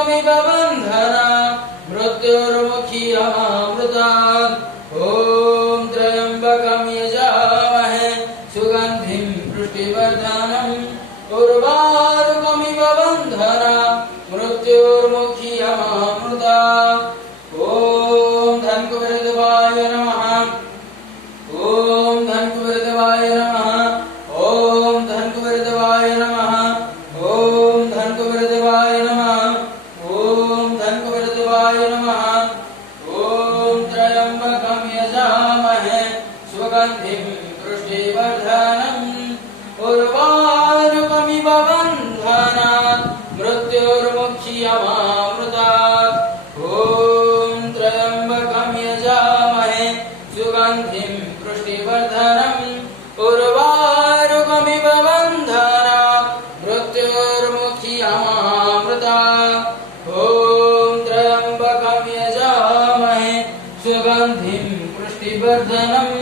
उर्वारुकमिव बन्धना मृत्युर्मुखीयमामृतात् ॐ त्र्यम्बकं यजामहे सुगन्धिं पुष्टिवर्धनम् उर्वारुकमिव बन्धना मृत्युर्मुखीयमामृतात् ॐ धन्कुबेरदेवाय नमः। ॐ धन्कुबेरदेवाय नमः। ॐ धन्कुबेरदेवाय नमः। ॐ धन्कुबेरदेवाय नमः। ॐ धन्कुबेरदेवाय नमः। ॐ त्र्यम्बकं यजामहे सुगन्धिं पुष्टिवर्धनम् उर्वारुकमिव बन्धनात् मृत्युर्मुखीयमामृतात् ॐ त्र्यम्बकं यजामहे सुगन्धिं पुष्टिवर्धनम् उर्वारुकमिव बन्धनात् मृत्युर्मुखीयमामृतात् ॐ त्र्यम्बकं यजामहे सुगन्धिं पुष्टिवर्धनम्